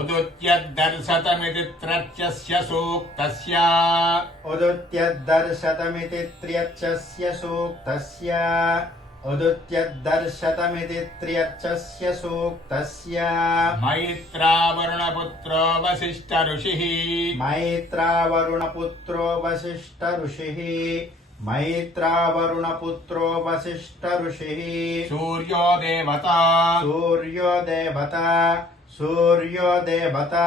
उदुत्यद्दर्शतमिति त्रच्यस्य सूक्तस्य उदुत्यद्दर्शतमिति त्र्यच्चस्य सूक्तस्य उदुत्यद्दर्शतमिति त्र्यच्चस्य सूक्तस्य मैत्रावरुणपुत्रो वसिष्ठ ऋषिः मैत्रावरुणपुत्रो वसिष्ठ ऋषिः मैत्रावरुणपुत्रो वसिष्ठ ऋषिः सूर्यो देवता सूर्यो देवता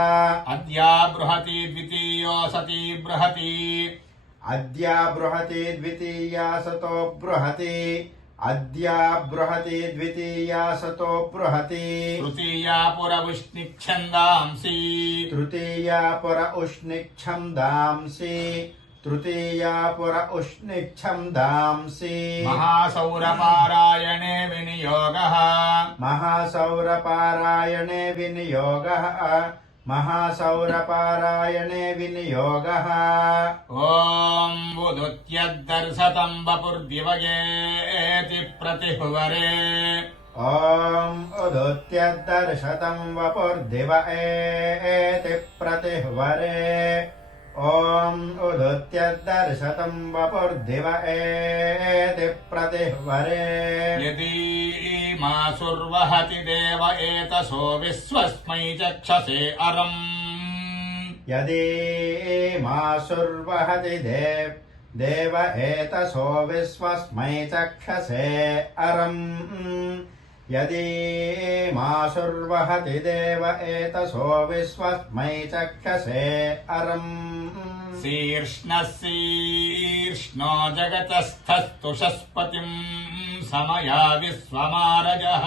अद्या बृहति द्वितीयो सती बृहति अद्या बृहति द्वितीया सतो बृहति अद्या बृहति द्वितीया सतो बृहति तृतीया पुरवुष्णिच्छन्दांसि तृतीया पुर उष्णिच्छन्दांसि तृतीया पुर उष्णिच्छन्दांसि महासौरपारायणे विनियोगः महासौरपारायणे विनियोगः ॐ उदुत्यद्दर्शतं वपुर्दिवयेति प्रतिहुवरे ॐ उदुत्यद्दर्शतं वपुर्दिव एति प्रतिहुवरे ॐ उदुत्यद्दर्शतं वपुर्दिव एति प्रतिहुवरे यदीमासुर्वहति देव एतसो विश्वस्मै चक्षसे अरम् यदीमासुर्वहति देव एतसो विश्वस्मै चक्षसे अरम् यदीमासुर्वहति देव एतसो विश्वस्मै चक्षसे अरम् शीर्ष्णो जगतस्थस्तुषस्पतिम् समया विश्वमारजः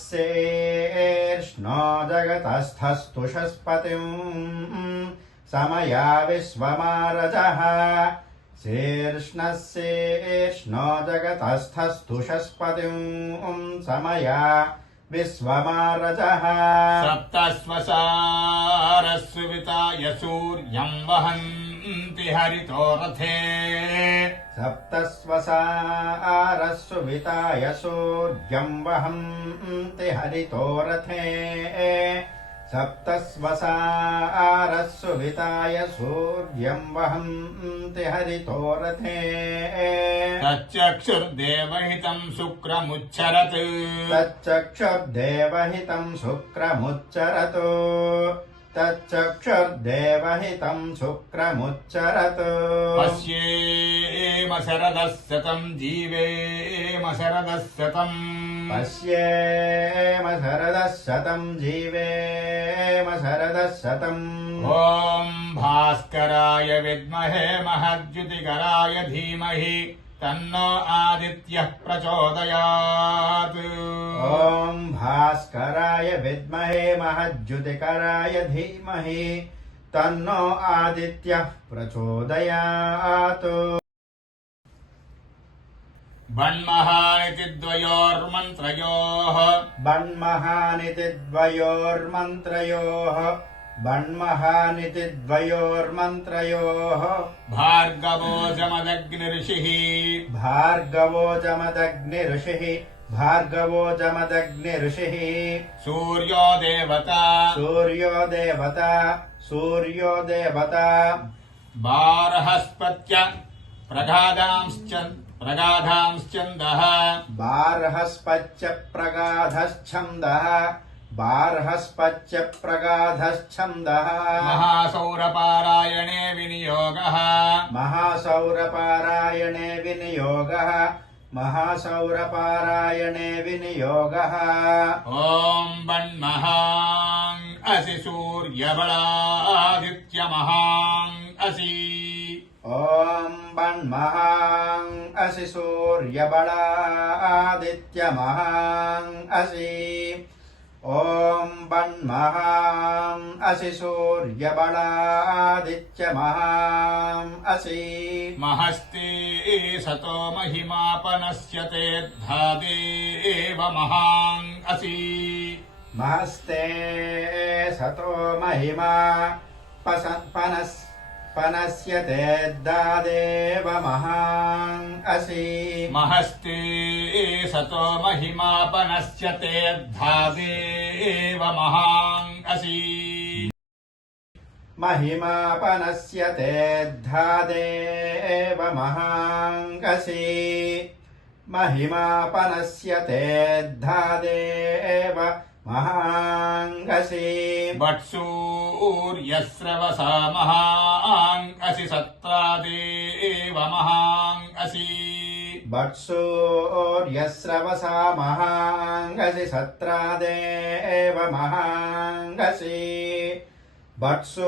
शीर्ष्णो जगतस्थस्तुषस्पतिम् समया विश्वमारजः शीर्ष्णो जगतस्थस्तुषस्पतिम् समया विश्वमारजः सप्तस्वसारस्विताय सूर्यं वहन्ति हरितो रथे सप्तस्वसारस्विताय सूर्यं वहन्ति हरितो रथे सप्तस्वसारस्विताय सूर्यं वहन्ति हरितो रथे तच्चक्षुर्देवहितं शुक्रमुच्चरत् तच्चक्षुर्देवहितं शुक्रमुच्चरत् तच्चक्षुर्देवहितं शुक्रमुच्चरत् पश्येम शरदः शतं जीवेम शरदः शतम् पश्येम शरदः शतं जीवेम शरदः शतम् ॐ भास्कराय विद्महे महद्युतिकराय धीमहि तन्नो आदित्यः प्रचोदयात् ॐ भास्कराय विद्महे महज्युतिकराय धीमहि तन्नो आदित्यः प्रचोदयात् बन्महानिति द्वयोर्मन्त्रयोः भार्गवो जमदग्निऋषिः सूर्यो देवता बार्हस्पत्य प्रगाधांश्चन्दः बार्हस्पत्य प्रगाधश्छन्दः महासौरपारायणे विनियोगः ॐ बन्महां असि सूर्यबलादित्यमहां असि ॐ बन्महां असि सूर्यबलादित्यमहां असि ॐ बन्महां असि सूर्यबलादित्यमहां असि महस्ते सतो महिमापनस्यते धादेव महां असि महस्ते सतो महिमा पनस्यते दादेव महां असि महस्ते सतो महिमापनस्य तेऽद्धादेव महाङ्गसि महिमापनस्य तेऽद्धादेव महाङ्गसि महिमापनस्य तेऽद्धादेव महाङ्गसि वत्सूर्यस्रवसा महाङ्गसि सत्रादेव महाङ्गसि वत्सूर्यस्रवसा महाङ्गसि सत्रादेव महाङ्गसि वत्सूर्यस्रवसा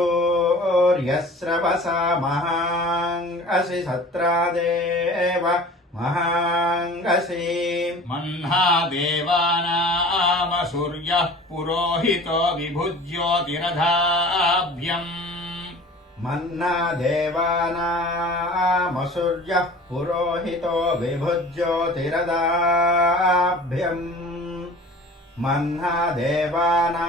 महाङ्गसि सत्रादेव महाङ्गसि मह्ना देवानाम सूर्यः पुरोहितो विभुज्योतिरधाभ्यम् मन्ना देवानामसूर्यः पुरोहितो विभुज्योतिरदाभ्यम् मन्ना देवानामसूर्यः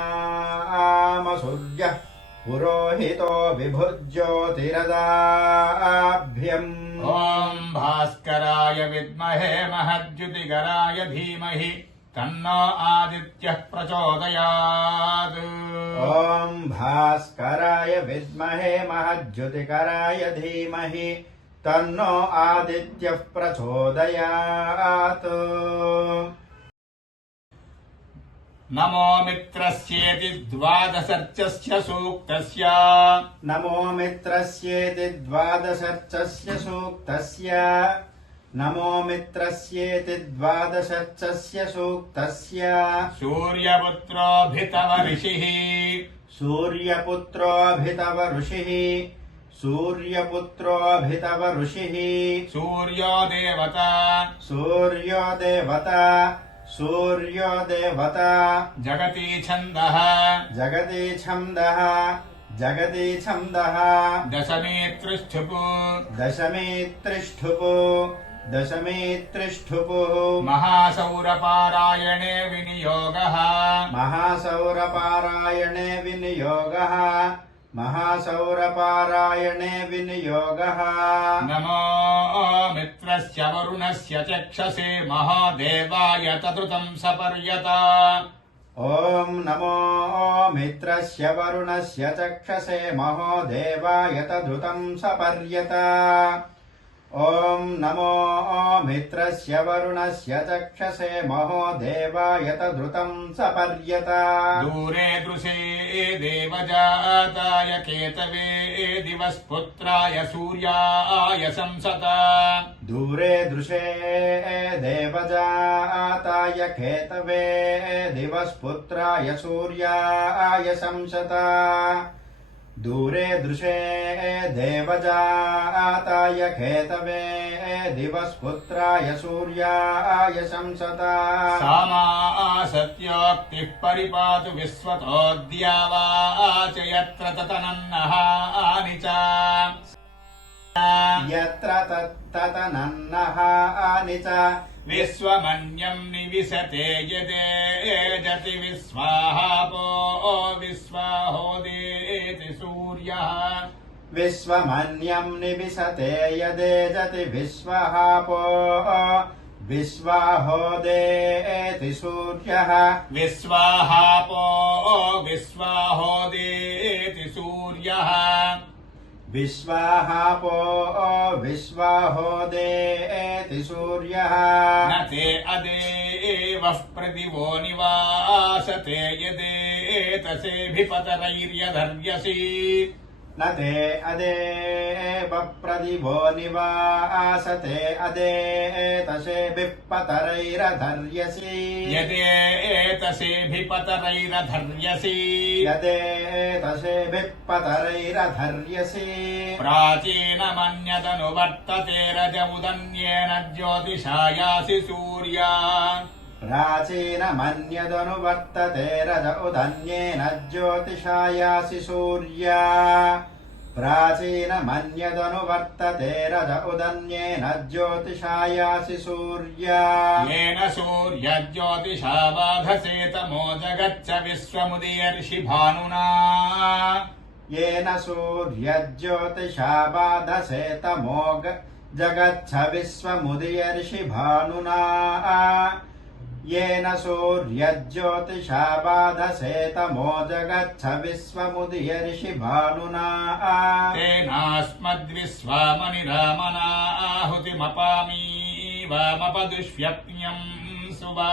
पुरोहितो विभुज्योतिरदाभ्यम् ॐ भास्कराय विद्महे महद्युतिकराय धीमहि तन्नो आदित्यः प्रचोदयात् ॐ भास्कराय विद्महे महज्योतिकराय धीमहि तन्नो आदित्यः प्रचोदयात् नमो मित्रस्येति द्वादशर्चस्य सूक्तस्य नमो मित्रस्येति द्वादशर्चस्य सूक्तस्य नमो मित्रस्येति द्वादशर्चस्य सूक्तस्य सूर्यपुत्रोऽभितव ऋषिः सूर्यपुत्रोऽभितव ऋषिः सूर्यपुत्रोऽभितव ऋषिः सूर्यो देवता सूर्यो देवता सूर्यो देवता जगति छन्दः जगति छन्दः जगति छन्दः दशमी त्रिष्ठुप् दशमी त्रिष्ठुप् दशमी त्रिष्ठुपुः महासौरपारायणे विनियोगः महासौरपारायणे विनियोगः महासौरपारायणे विनियोगः नमो मित्रस्य वरुणस्य चक्षसे महादेवाय तदृतं सपर्यत ॐ नमो मित्रस्य वरुणस्य चक्षसे महोदेवाय तदृतं सपर्यत ॐ नमो मित्रस्य वरुणस्य चक्षसे महोदेवाय तदृतं सपर्यत दूरे दृशे देवजाताय केतवे दिवस्पुत्राय सूर्याय संसत दूरे दृशे देवजाताय केतवे दिवस्पुत्राय सूर्याय संसत दूरे दृशे देवजाताय केतवे दिवस्पुत्राय सूर्याय संसत सामा सत्योक्तिः परिपातु विश्वतोऽद्या वा च यत्र ततनन्नः आनि च यत्र तत्ततनन्नः आनि च विश्वमन्यम् निविशते यदेजति विश्वाहापो विश्वाहोदेति सूर्यः विश्वमन्यम् निविशते यदेजति विश्वाहापो विश्वाहोदेति सूर्यः विश्वाहापो विश्वाहोदेति सूर्यः विश्वाहापो विश्वाहोदेति सूर्यः न ते अदेवः प्रतिवो निवासते यदेतसेभिपतरैर्यधर्यसि न ते अदेव प्रदिवो निवासते अदेतसेभिः पतरैरधर्यसि यदेतसेभिपतरैरधर्यसि यदेतसेभिः पतरैरधर्यसि प्राचीनमन्यदनुवर्तते रजमुदन्येन ज्योतिषायासि सूर्या प्राचीनमन्यदनुवर्तते रज उदन्येन ज्योतिषायासि सूर्या प्राचीनमन्यदनुवर्तते रज उदन्येन ज्योतिषायासि सूर्या येन सूर्यज्योतिषा बाधसे तमो जगच्च विश्वमुदीर्षि भानुना येन सूर्यज्योतिषा बाधसे तमो जगच्छ विश्वमुदीर्षि भानुना येन सूर्यज्योतिषा बाधसे तमो जगच्छ विश्वमुदीर्षि भानुना तेनास्मद्विश्वामनिरामनाहुतिमपामि वामपदुष्व्यप्न्यं सुवा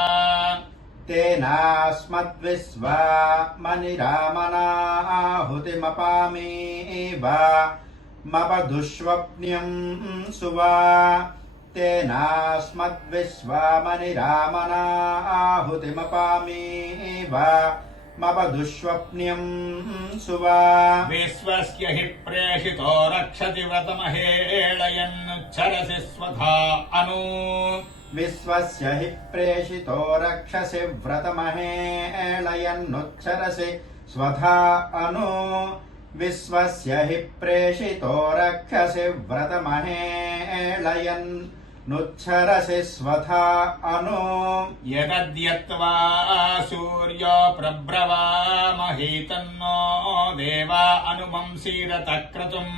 तेनास्मद्विश्वामनिरामनाहुतिमपामि वामपदुष्वप्न्यं सुवा तेनास्मद्विश्वामनिरामनाहुतिमपामि वामपदुष्वप्न्यं सुवा विश्वस्य हि प्रेषितो रक्षति व्रतमहेळयन्नुच्छरसि स्वधा अनु विश्वस्य हि प्रेषितो रक्षसि व्रतमहेळयन्नुच्छरसि स्वधा अनु विश्वस्य हि प्रेषितो रक्षसि व्रतमहेळयन्नुच्छरसि स्वधा अनु यदद्यत्वा सूर्यो प्रब्रवामहि तन्नो देवा अनुमंसीरतक्रतुम्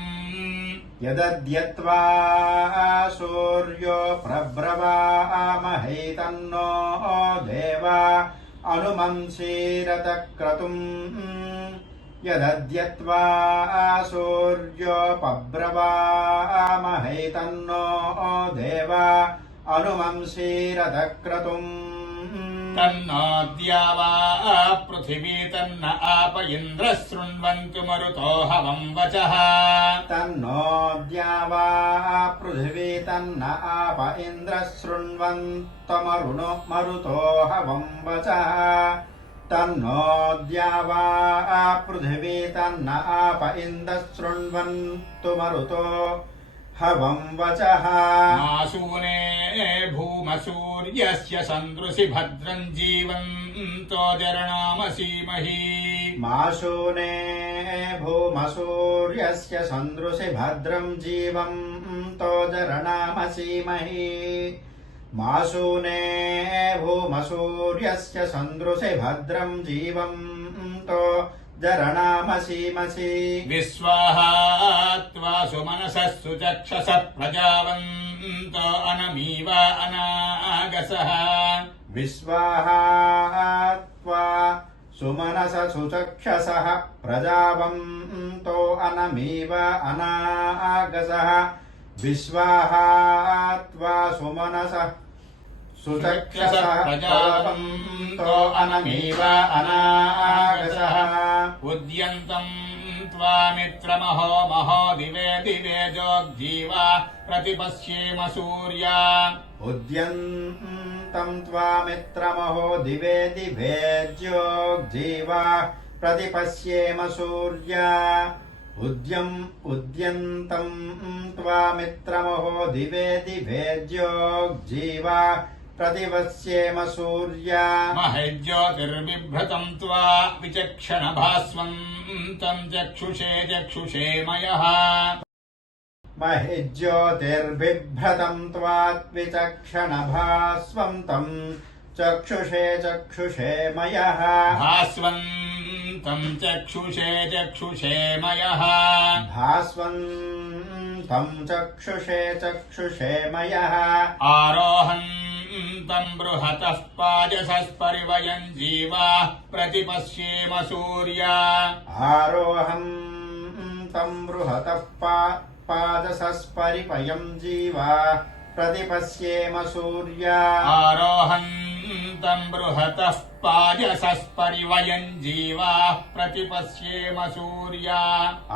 यदद्यत्वा सूर्यो प्रब्रवामहे तन्नो देवा अनुमंसीरतक्रतुम् यदद्यत्वा सूर्यो पब्रवामहे तन्नो देवा अनुमंसीरतक्रतुम् तन्नोऽद्या वा पृथिवी तन्न आप इन्द्रः शृण्वन्तु मरुतो हवं वचः तन्नोऽद्या वा पृथिवी तन्न आप इन्द्रः शृण्वन्तमरुतो हवं वचः तन्नोऽद्या वा पृथिवी तन्न आप इन्द्रः शृण्वन्तु मरुतो हवं वचः मासूने भूमसूर्यस्य सन्दृशि भद्रं जीवन्तो जरणामसीमहि माशूने भूमसूर्यस्य सन्दृशि भद्रं जीवन्तो जरणामसीमहि माशूने भूमसूर्यस्य सन्दृशि भद्रं जीवन्तो जरणामसीमसि विश्वाहात्वा सुमनसः सुचक्षसः प्रजावन्त अनमीव अनागसः विश्वाहात्वा सुमनसः सुचक्षसः प्रजावन्तो अनमीव अनागसः विश्वाहात्वा सुमनसः सुचक्षसः प्रजावन्तो अनमीव अनागसः उद्यन्तं त्वामित्रमहो महो दिवे दिवे जोग्जीवा प्रतिपश्येम सूर्या उद्यन्तं त्वामित्रमहो दिवे दिवे जोग्जीवा प्रतिपश्येम सूर्या उद्यन्तं त्वामित्रमहो दिवे दिवे जोग्जीवा प्रतिपश्येम सूर्या महेज्योतिर्बिभ्रतं त्वा विचक्षण भास्वन्तं चक्षुषे चक्षुषे मयः महेज्योतिर्बिभ्रतं त्वात्विचक्षण भास्वन्तं चक्षुषे चक्षुषे मयः भास्वन्तं चक्षुषे चक्षुषे मयः भास्वन्तं चक्षुषे चक्षुषे मयः आरोहन्तं बृहतः पाजसस्परिवयं जीवाः प्रतिपश्येम सूर्या आरोहन्तं बृहतः पादसस्परिपयं जीवा प्रतिपश्येम सूर्या आरोहन्तं बृहतः पाजसस्परिवयं जीवाः प्रतिपश्येम सूर्या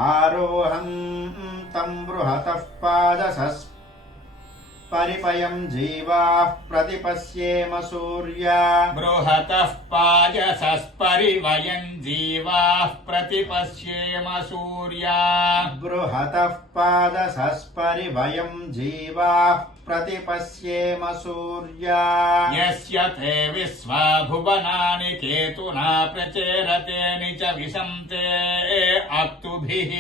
आरोहन्तं बृहतः पादसस्परिपयं जीवाः प्रतिपश्येम सूर्या बृहतः पाजसस्परिवयं जीवाः प्रतिपश्येम सूर्या बृहतः पादसस्परिवयं जीवाः प्रतिपश्येम सूर्या यस्य ते विश्वा भुवनानि केतुना प्रचेरते निच विशन्ते अक्तुभिः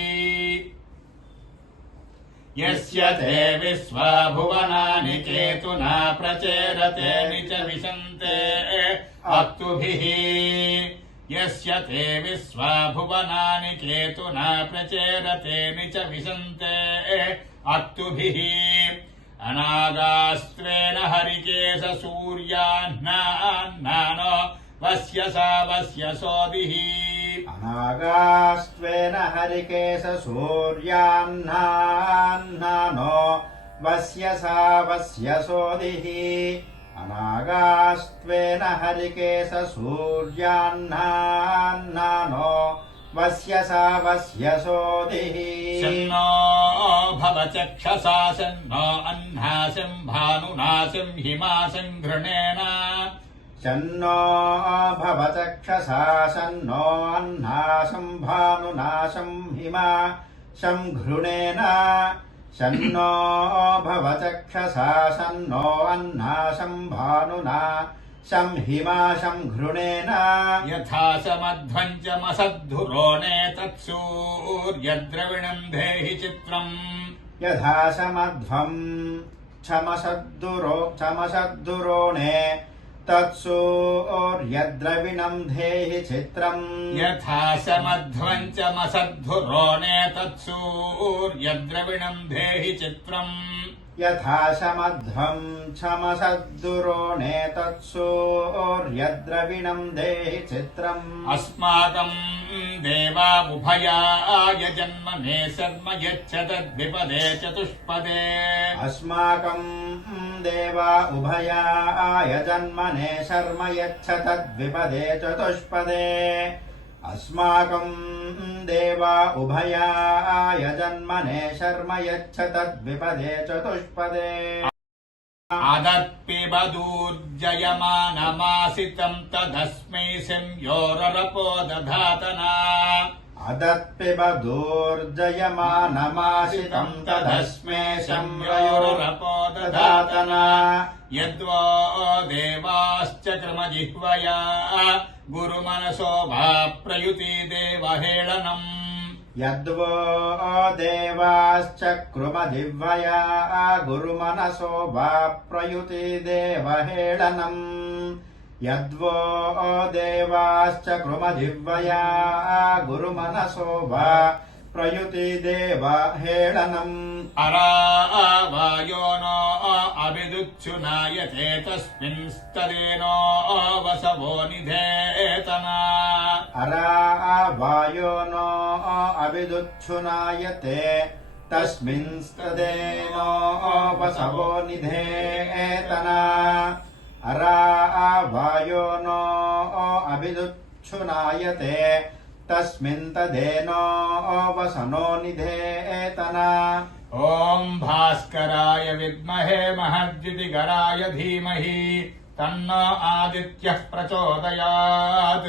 यस्य ते विश्वा भुवनानि केतुना प्रचेरते निच विशन्ते अक्तुभिः यस्य ते विश्वा भुवनानि केतुना प्रचेरते निच विशन्ते अक्तुभिः अनागास्त्वेन हरिकेश सूर्यान्नान् वस्य सा वस्य सोदिः अनागास्त्वेन हरिकेश सूर्यान्नान्नानो वस्य सा वस्य सोदिः अनागास्त्वेन हरिकेश सूर्यान्नान्नानो वस्य सा वस्य सोदिः शन्नो भवचक्षसा शन्नो अह्नासिं भानुनासिं हिमासिं घृणेन शन्नो भवचक्षसा शन्नो अह्नासं भानुनाशं हिमा शं घृणेन शन्नो भवचक्षसा शन्नो अह्नासं भानुना शं हिमा शं घृणेन यथा समध्वञ्चमसद्धुरोणे तत्सूर्यद्रविणं देहि चित्रम् यथा समध्वम् क्षमसद्दुरोणे तत्सूर्यद्रविणं धेहि चित्रम् यथा समध्वञ्चमसद्धुरोणे तत्सूर्यद्रविणं देहि चित्रम् यथा समध्वम् क्षमसद्दुरोणे तत्सूर्यद्रविणं देहि चित्रम् अस्माकं देवावुभयाय जन्मने शर्म यच्छतद्विपदे चतुष्पदे अस्माकं देवा उभयाय जन्मने शर्म यच्छ तद्विपदे चतुष्पदे अस्माकं देवा उभयाय जन्मने शर्म यच्छ तद्विपदे चतुष्पदे अदत्पिबदूर्जयमानमासितं तदस्मै संयोररपो दधातना अदत्पिबदूर्जयमानमासितं तदस्मे संयोररपो दधातना यद्वो देवाश्च क्रमजिह्वया गुरुमनसो वा प्रयुति देवहेळनम् यद्वो देवाश्चक्रुमजिह्वया गुरुमनसो वा प्रयुति देवहेळनम् यद्वो देवाश्चक्रुमजिह्वया गुरुमनसो वा प्रयुति देवहेळनम् अरावायो नो अभिदुच्छुनायते तस्मिंस्तदेनो वसवो निधेतना अरावायो नो अविदुच्छुनायते तस्मिंस्तदेनो वसवो निधेतना अरावायो नो अभिदुच्छुनायते तस्मिन्तदेनो वसनो निधेतना ॐ भास्कराय विद्महे महद्युतिकराय धीमहि तन्नो आदित्यः प्रचोदयात्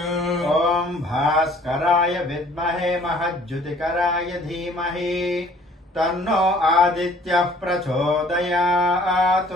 ॐ भास्कराय विद्महे महज्युतिकराय धीमहि तन्नो आदित्यः प्रचोदयात्